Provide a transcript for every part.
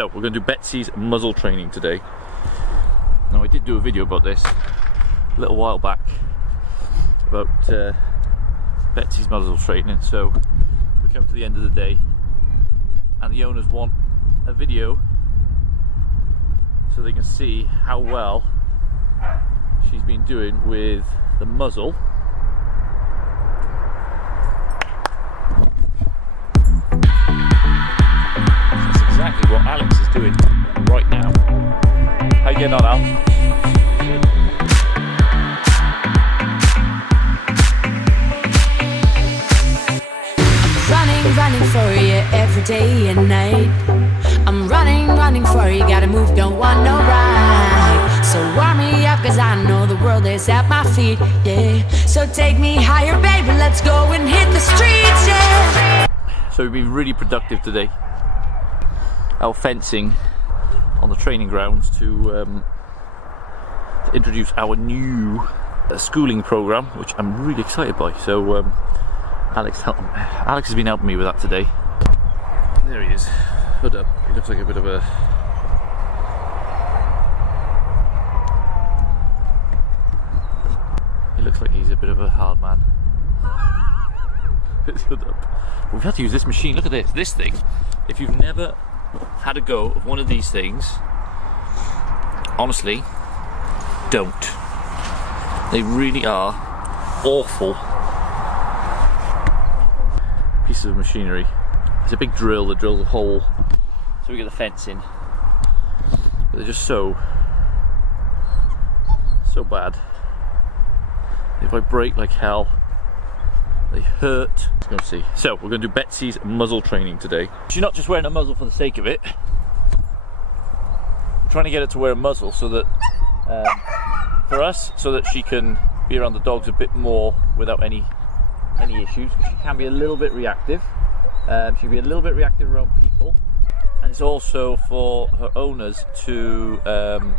So we're going to do Betsy's muzzle training today. Now I did do a video about this a little while back about Betsy's muzzle training, so we come to the end of the day and the owners want a video so they can see how well she's been doing with the muzzle. Exactly what Alex is doing right now. How you getting on, Al? Running for you every day and night. I'm running for you. Gotta move, don't want no ride. So warm me up, cause I know the world is at my feet, yeah. So take me higher, baby, let's go and hit the streets, yeah. So we've been really productive today. Our fencing on the training grounds to introduce our new schooling program, which I'm really excited by. So Alex has been helping me with that today. There he is, hood up. He looks like a bit of a... He looks like he's a bit of a hard man. Hood up. We've had to use this machine. Look at this. This thing, if you've never had a go of one of these things, honestly, don't. They really are awful pieces of machinery. It's a big drill that drills a hole so we get the fence in, but they're just so bad. They vibrate like hell. They hurt. Let's go see. So we're going to do Betsy's muzzle training today. She's not just wearing a muzzle for the sake of it. We're trying to get her to wear a muzzle so that, for us, so that she can be around the dogs a bit more without any issues. Because she can be a little bit reactive. She can be a little bit reactive around people, and it's also for her owners to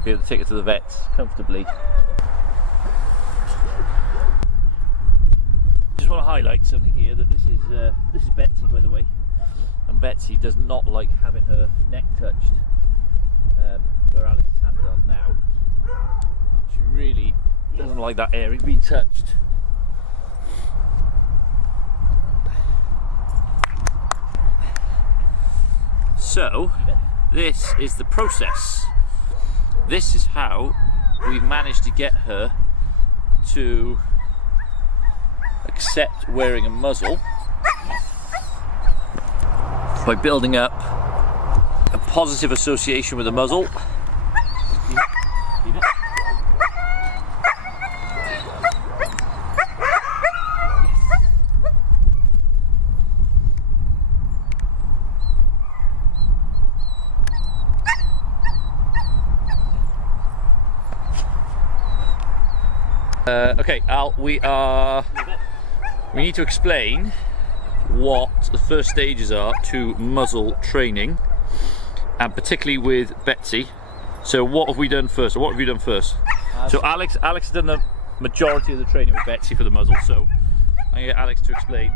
be able to take her to the vets comfortably. I just want to highlight something here, that this is Betsy, by the way, and Betsy does not like having her neck touched where Alex's hands are now. She really doesn't like that area being touched. So this is the process. This is how we've managed to get her to accept wearing a muzzle, by building up a positive association with a muzzle. Okay, Al, we need to explain what the first stages are to muzzle training, and particularly with Betsy. So what have we done first? Or what have you done first? So Alex has done the majority of the training with Betsy for the muzzle, so I'm going to get Alex to explain.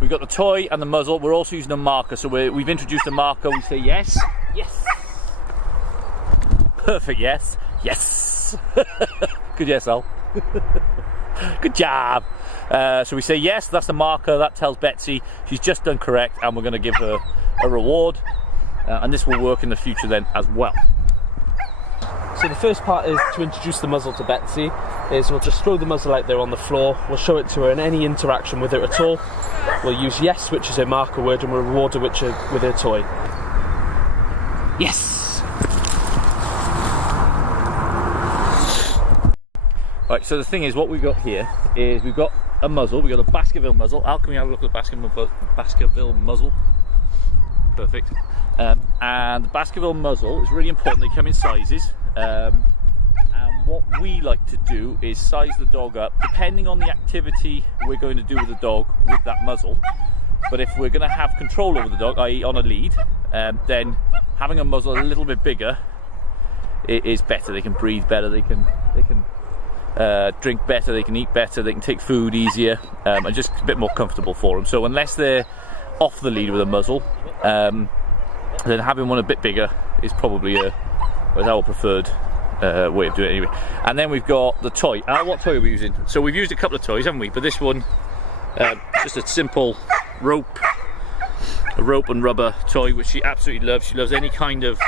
We've got the toy and the muzzle. We're also using a marker, so we've introduced a marker. We say yes. Yes. Perfect, yes. Yes. Good yes, Al. Good job. So we say yes, that's the marker, that tells Betsy she's just done correct, and we're going to give her a reward, and this will work in the future then as well. So the first part is to introduce the muzzle to Betsy. We'll just throw the muzzle out there on the floor, we'll show it to her in any interaction with her at all. We'll use yes, which is her marker word, and we'll reward her with her toy. Yes. Right, so the thing is, what we've got here is we've got a muzzle. We've got a Baskerville muzzle. Al, can we have a look at the Baskerville muzzle? Perfect. And the Baskerville muzzle is really important. They come in sizes. And what we like to do is size the dog up depending on the activity we're going to do with the dog with that muzzle. But if we're going to have control over the dog, i.e. on a lead, then having a muzzle a little bit bigger is better. They can breathe better. They can drink better, they can eat better, they can take food easier, and just a bit more comfortable for them. So unless they're off the lead with a muzzle, then having one a bit bigger is probably our preferred way of doing it anyway. And then we've got the toy. What toy are we using? So we've used a couple of toys, haven't we? But this one, just a simple rope and rubber toy, which she absolutely loves. She loves any kind of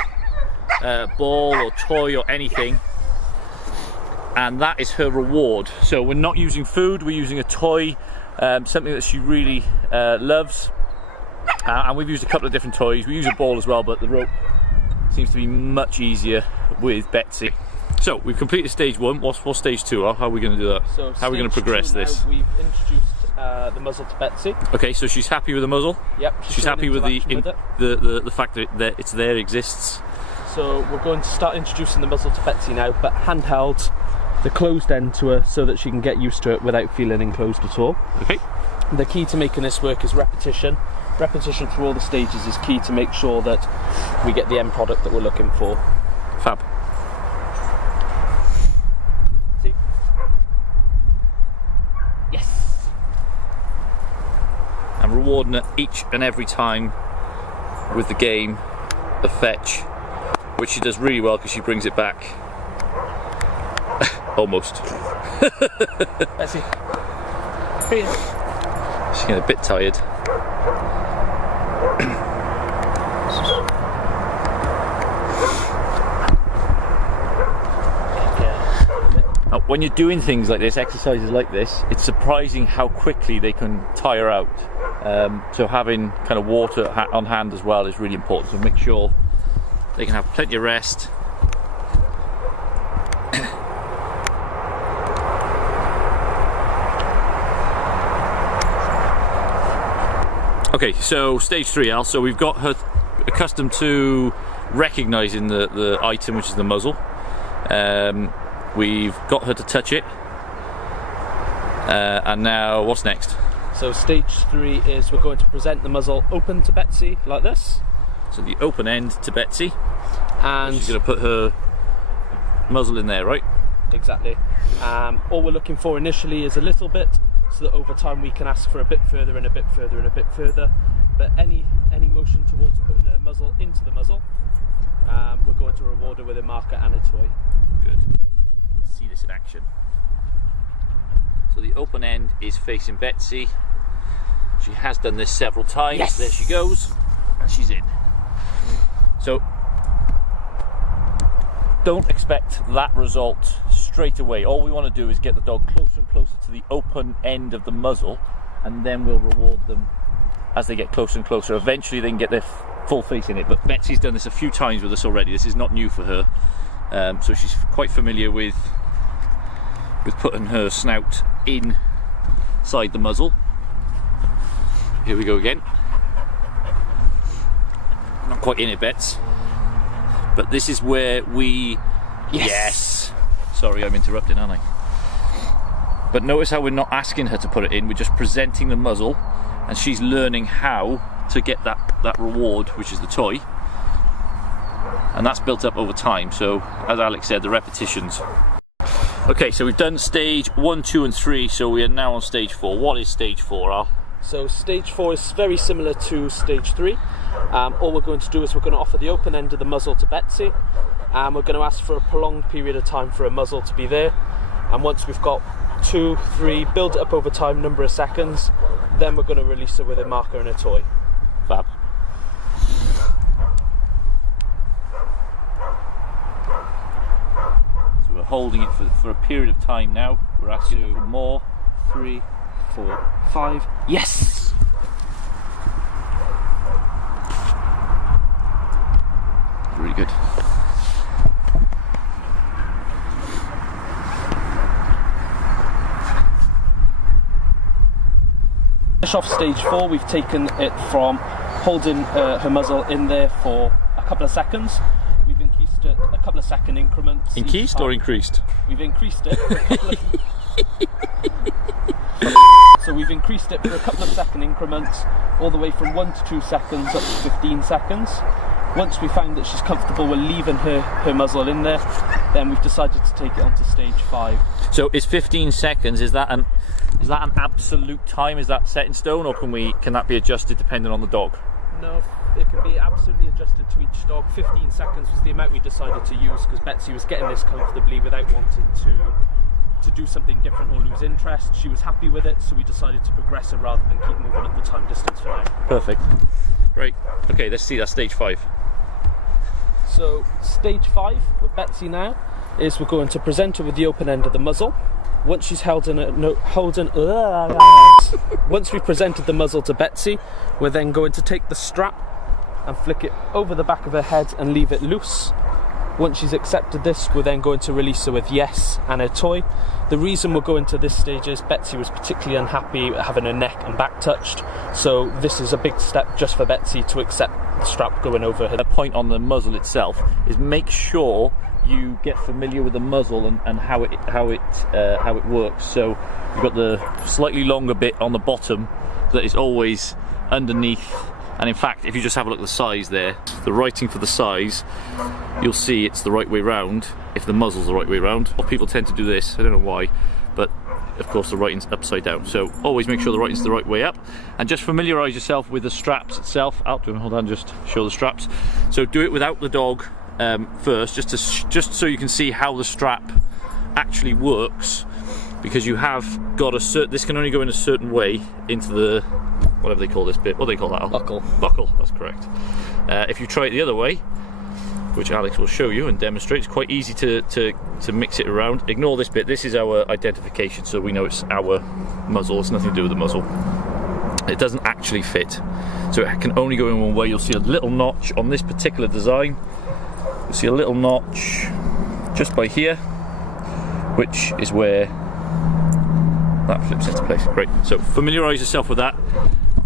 ball or toy or anything, and that is her reward. So we're not using food, we're using a toy, something that she really loves. And we've used a couple of different toys. We use a ball as well, but the rope seems to be much easier with Betsy. So we've completed stage 1. What's stage 2? How are we going to do that? So how are we going to progress this? We've introduced the muzzle to Betsy. Okay, so she's happy with the muzzle. Yep. She's happy with the fact that it's there, exists. So we're going to start introducing the muzzle to Betsy now, but handheld, the closed end to her, so that she can get used to it without feeling enclosed at all. Okay. The key to making this work is repetition. Repetition through all the stages is key to make sure that we get the end product that we're looking for. Fab. See? Yes. I'm rewarding her each and every time with the game, the fetch, which she does really well because she brings it back. Almost. Betsy. She's getting a bit tired. When you're doing things like this, exercises like this, it's surprising how quickly they can tire out. So having kind of water on hand as well is really important. So make sure they can have plenty of rest. Okay, so stage 3, Al. So we've got her accustomed to recognising the item, which is the muzzle. We've got her to touch it. And now, what's next? So stage 3 is we're going to present the muzzle open to Betsy, like this. So the open end to Betsy. And she's going to put her muzzle in there, right? Exactly. All we're looking for initially is a little bit, so that over time we can ask for a bit further and a bit further and a bit further. But any motion towards putting a muzzle into the muzzle, we're going to reward her with a marker and a toy. Good. See this in action. So the open end is facing Betsy. She has done this several times. Yes. There she goes, and she's in. So don't expect that result straight away. All we want to do is get the dog closer and closer to the open end of the muzzle, and then we'll reward them as they get closer and closer. Eventually they can get their full face in it, but Betsy's done this a few times with us already. This is not new for her, so she's quite familiar with putting her snout inside the muzzle. Here we go again. Not quite in it, Bets, but this is where we... Yes! Sorry, I'm interrupting, aren't I? But notice how we're not asking her to put it in, we're just presenting the muzzle, and she's learning how to get that reward, which is the toy. And that's built up over time, so as Alex said, the repetitions. Okay, so we've done stage 1, 2 and 3, so we are now on stage 4. What is stage 4, Al? So stage 4 is very similar to stage 3. All we're going to do is we're going to offer the open end of the muzzle to Betsy, and we're going to ask for a prolonged period of time for a muzzle to be there. And once we've got 2, 3, build it up over time, number of seconds, then we're going to release her with a marker and a toy. Fab. So we're holding it for a period of time now. We're asking her for more. 3, 4, 5. Yes! Really good. Finish off stage 4, we've taken it from holding her muzzle in there for a couple of seconds. We've increased it a couple of second increments. Increased or increased? We've increased it for a couple of So we've increased it for a couple of second increments, all the way from 1 to 2 seconds up to 15 seconds. Once we found that she's comfortable with leaving her muzzle in there, then we've decided to take it on to stage 5. So is 15 seconds, is that an absolute time? Is that set in stone, or can that be adjusted depending on the dog? No, It can be absolutely adjusted to each dog. 15 seconds was the amount we decided to use because Betsy was getting this comfortably without wanting to do something different or lose interest. She was happy with it, so we decided to progress her rather than keep moving at the time distance for now. Perfect. Great. Okay, let's see that stage 5. So stage 5 with Betsy now is we're going to present her with the open end of the muzzle. Once she's once we've presented the muzzle to Betsy, we're then going to take the strap and flick it over the back of her head and leave it loose. Once she's accepted this, we're then going to release her with yes and her toy. The reason we're going to this stage is Betsy was particularly unhappy having her neck and back touched, so this is a big step just for Betsy to accept the strap going over her. A point on the muzzle itself is make sure you get familiar with the muzzle and how it works. So you've got the slightly longer bit on the bottom that is always underneath. And in fact, if you just have a look at the size there, the writing for the size, you'll see it's the right way round if the muzzle's the right way round. Well, people tend to do this, I don't know why, but of course the writing's upside down. So always make sure the writing's the right way up, and just familiarise yourself with the straps itself. Hold on, just show the straps. So do it without the dog first, just so you can see how the strap actually works, because you have got this can only go in a certain way into the, whatever they call this bit. What do they call that? Buckle. Buckle, that's correct. If you try it the other way, which Alex will show you and demonstrate, it's quite easy to mix it around. Ignore this bit. This is our identification, so we know it's our muzzle. It's nothing to do with the muzzle. It doesn't actually fit, so it can only go in one way. You'll see a little notch on this particular design. You'll see a little notch just by here, which is where that flips into place. Great. So familiarise yourself with that.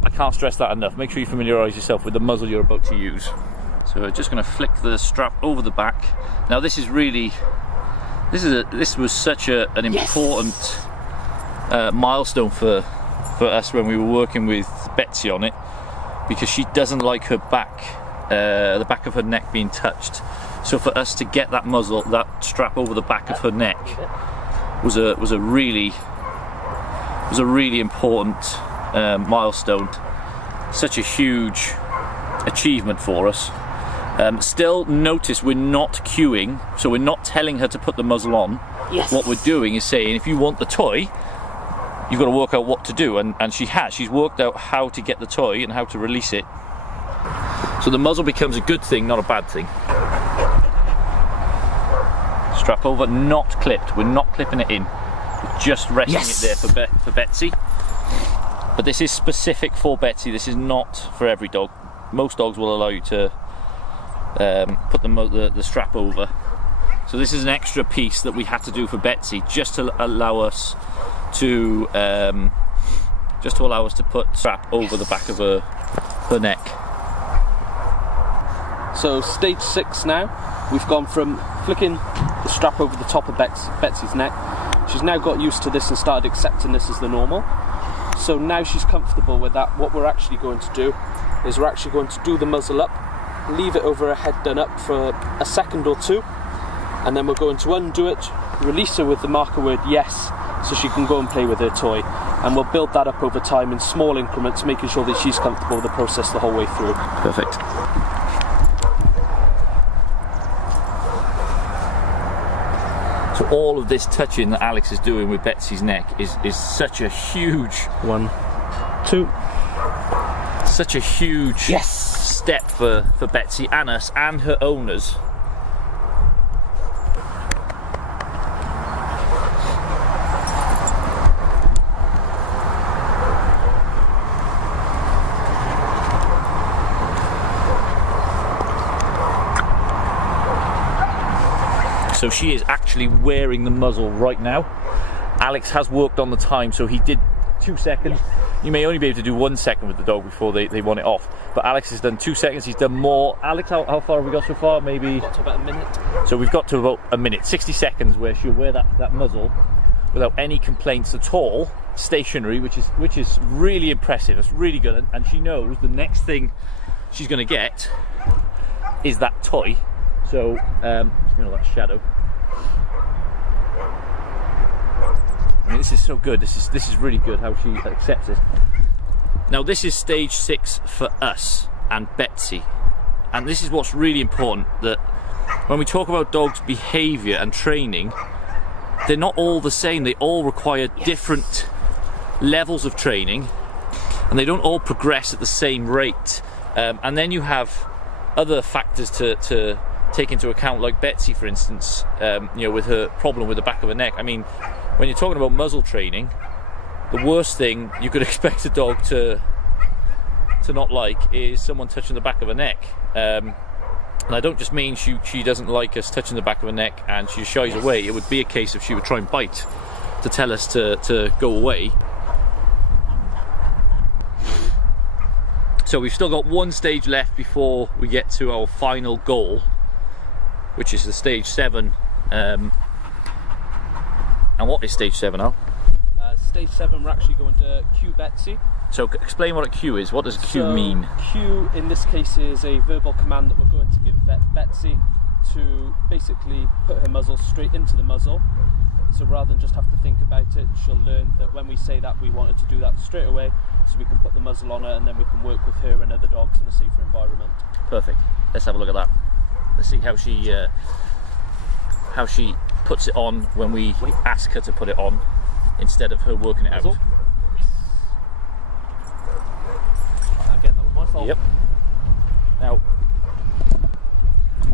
I can't stress that enough. Make sure you familiarise yourself with the muzzle you're about to use. So we're just going to flick the strap over the back. Now this is really, this was such an important milestone for us when we were working with Betsy on it, because she doesn't like her back, the back of her neck being touched. So for us to get that muzzle, that strap over the back of her neck, was a really important milestone. Such a huge achievement for us. Still, notice we're not cueing, so we're not telling her to put the muzzle on. Yes. What we're doing is saying, if you want the toy, you've got to work out what to do, and she's worked out how to get the toy and how to release it. So the muzzle becomes a good thing, not a bad thing. Strap over, not clipped. We're not clipping it in. We're just resting it there for Betsy. But this is specific for Betsy. This is not for every dog. Most dogs will allow you to put the strap over. So this is an extra piece that we had to do for Betsy, just to allow us to put strap over the back of her neck. So stage 6 now, we've gone from flicking the strap over the top of Betsy's neck. She's now got used to this and started accepting this as the normal. So now she's comfortable with that. What we're actually going to do is we're actually going to do the muzzle up, leave it over her head done up for a second or two, and then we're going to undo it, release her with the marker word yes, so she can go and play with her toy. And we'll build that up over time in small increments, making sure that she's comfortable with the process the whole way through. Perfect. So all of this touching that Alex is doing with Betsy's neck is such a huge... 1, 2. Such a huge step for Betsy and us and her owners. So she is actually wearing the muzzle right now. Alex has worked on the time, so he did 2 seconds. You may only be able to do 1 second with the dog before they want it off. But Alex has done 2 seconds, he's done more. Alex, how far have we got so far? Maybe... Got to about a minute. So we've got to about a minute, 60 seconds where she'll wear that muzzle without any complaints at all, stationary, which is really impressive. It's really good, and she knows the next thing she's going to get is that toy. So, that shadow. I mean, this is so good. This is really good how she accepts it. Now, this is stage 6 for us. and Betsy. And this is what's really important, that when we talk about dogs' behaviour and training, they're not all the same. They all require different levels of training, and they don't all progress at the same rate. And then you have other factors to take into account, like Betsy, for instance, with her problem with the back of her neck. I mean, when you're talking about muzzle training, the worst thing you could expect a dog to not like is someone touching the back of her neck. And I don't just mean she doesn't like us touching the back of her neck and she shies away. It would be a case of she would try and bite to tell us to go away. So we've still got one stage left before we get to our final goal, which is the stage 7. And what is stage 7, Al? Stage 7, we're actually going to cue Betsy. So explain what a cue is. What does cue mean? Cue in this case is a verbal command that we're going to give Betsy to basically put her muzzle straight into the muzzle. So rather than just have to think about it, she'll learn that when we say that, we want her to do that straight away, so we can put the muzzle on her and then we can work with her and other dogs in a safer environment. Perfect. Let's have a look at that. Let's see how she puts it on when we ask her to put it on, instead of her working it Muzzle. out. Again, that was my fault. Yep. Now,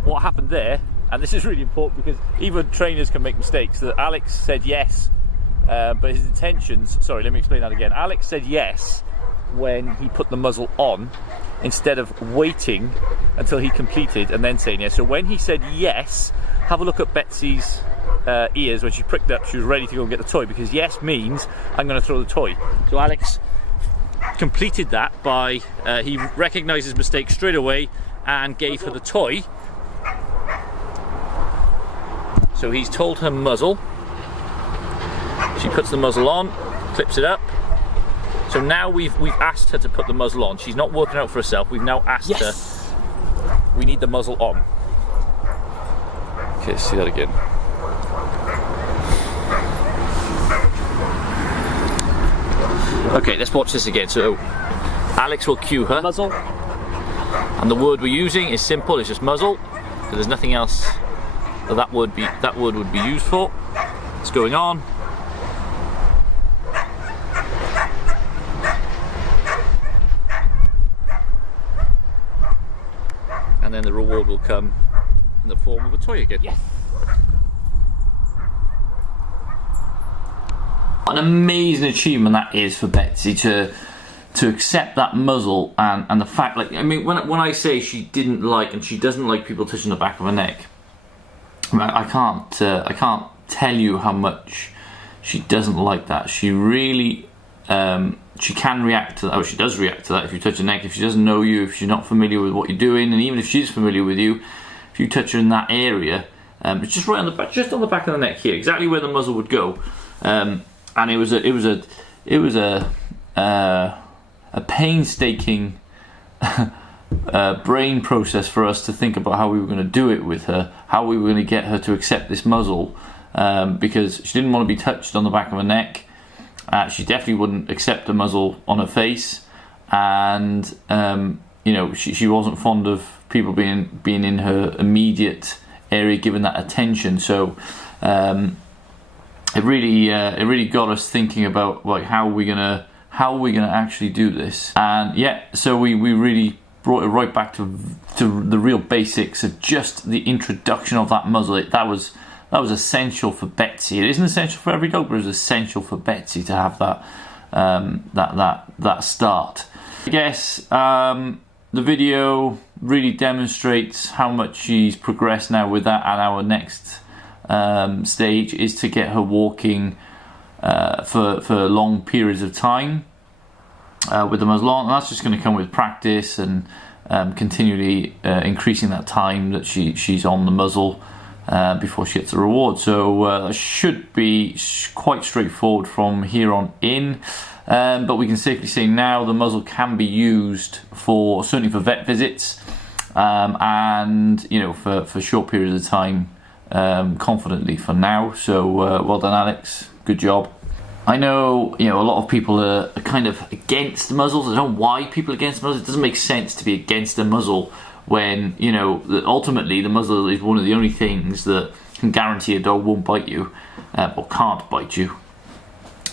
what happened there, and this is really important because even trainers can make mistakes, that Alex said yes, but his intentions, sorry, let me explain that again. Alex said yes when he put the muzzle on, instead of waiting until he completed and then saying yes. So when he said yes, have a look at Betsy's ears. When she pricked up, she was ready to go and get the toy, because yes means I'm going to throw the toy. So Alex completed that by he recognised his mistake straight away and gave her the toy. So he's told her muzzle. She puts the muzzle on, clips it up. So now we've asked her to put the muzzle on. She's not working out for herself. We've now asked her. We need the muzzle on. Okay, let's see that again. Okay, let's watch this again. So Alex will cue her. Muzzle. And the word we're using is simple. It's just muzzle. So there's nothing else that word would be used for. It's going on. And then the reward will come in the form of a toy again. Yes. An amazing achievement that is for Betsy to accept that muzzle, and the fact, like, I mean, when I say she didn't like and she doesn't like people touching the back of her neck, I can't tell you how much she doesn't like that. She really she can react to that. Oh, she does react to that if you touch her neck. If she doesn't know you, if she's not familiar with what you're doing, and even if she's familiar with you, if you touch her in that area, it's just right on the back, just on the back of the neck here, exactly where the muzzle would go. And it was a painstaking brain process for us to think about how we were going to do it with her, how we were going to get her to accept this muzzle, because she didn't want to be touched on the back of her neck. She definitely wouldn't accept a muzzle on her face, and she wasn't fond of people being in her immediate area, given that attention. So it really got us thinking about, like, how are we gonna actually do this. And yeah, so we really brought it right back to the real basics of just the introduction of that muzzle. That was essential for Betsy. It isn't essential for every dog, but it was essential for Betsy to have that start. I guess the video really demonstrates how much she's progressed now with that, and our next stage is to get her walking for long periods of time with the muzzle on, and that's just going to come with practice and continually increasing that time that she's on the muzzle before she gets the reward. So it should be quite straightforward from here on in, but we can safely say now the muzzle can be used certainly for vet visits, and for short periods of time, confidently for now. So well done, Alex, good job. I know, a lot of people are kind of against muzzles. I don't know why people are against muzzles. It doesn't make sense to be against a muzzle when, ultimately the muzzle is one of the only things that can guarantee a dog won't bite you, or can't bite you.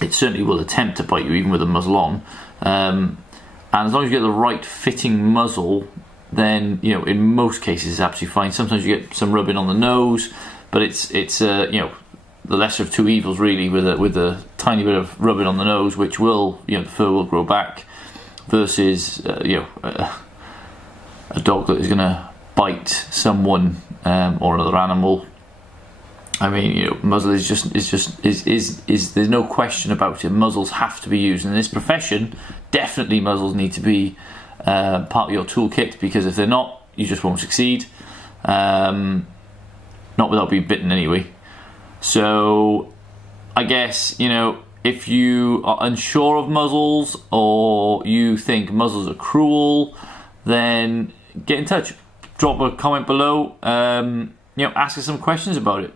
It certainly will attempt to bite you even with a muzzle on. And as long as you get the right fitting muzzle, then, in most cases it's absolutely fine. Sometimes you get some rubbing on the nose, but it's the lesser of two evils really, with a tiny bit of rubbing on the nose, which will, the fur will grow back, versus a dog that is going to bite someone or another animal. I mean, muzzle is there's no question about it. Muzzles have to be used in this profession. Definitely, muzzles need to be part of your toolkit, because if they're not, you just won't succeed. Not without being bitten anyway. So I guess, if you are unsure of muzzles, or you think muzzles are cruel, then get in touch. Drop a comment below. Ask us some questions about it.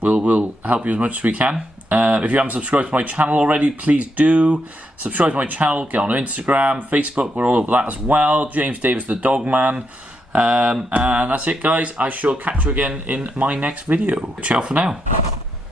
We'll help you as much as we can. If you haven't subscribed to my channel already, please do. Subscribe to my channel, get on Instagram, Facebook, we're all over that as well. James Davis the Dog Man. And that's it, guys. I shall catch you again in my next video. Ciao for now.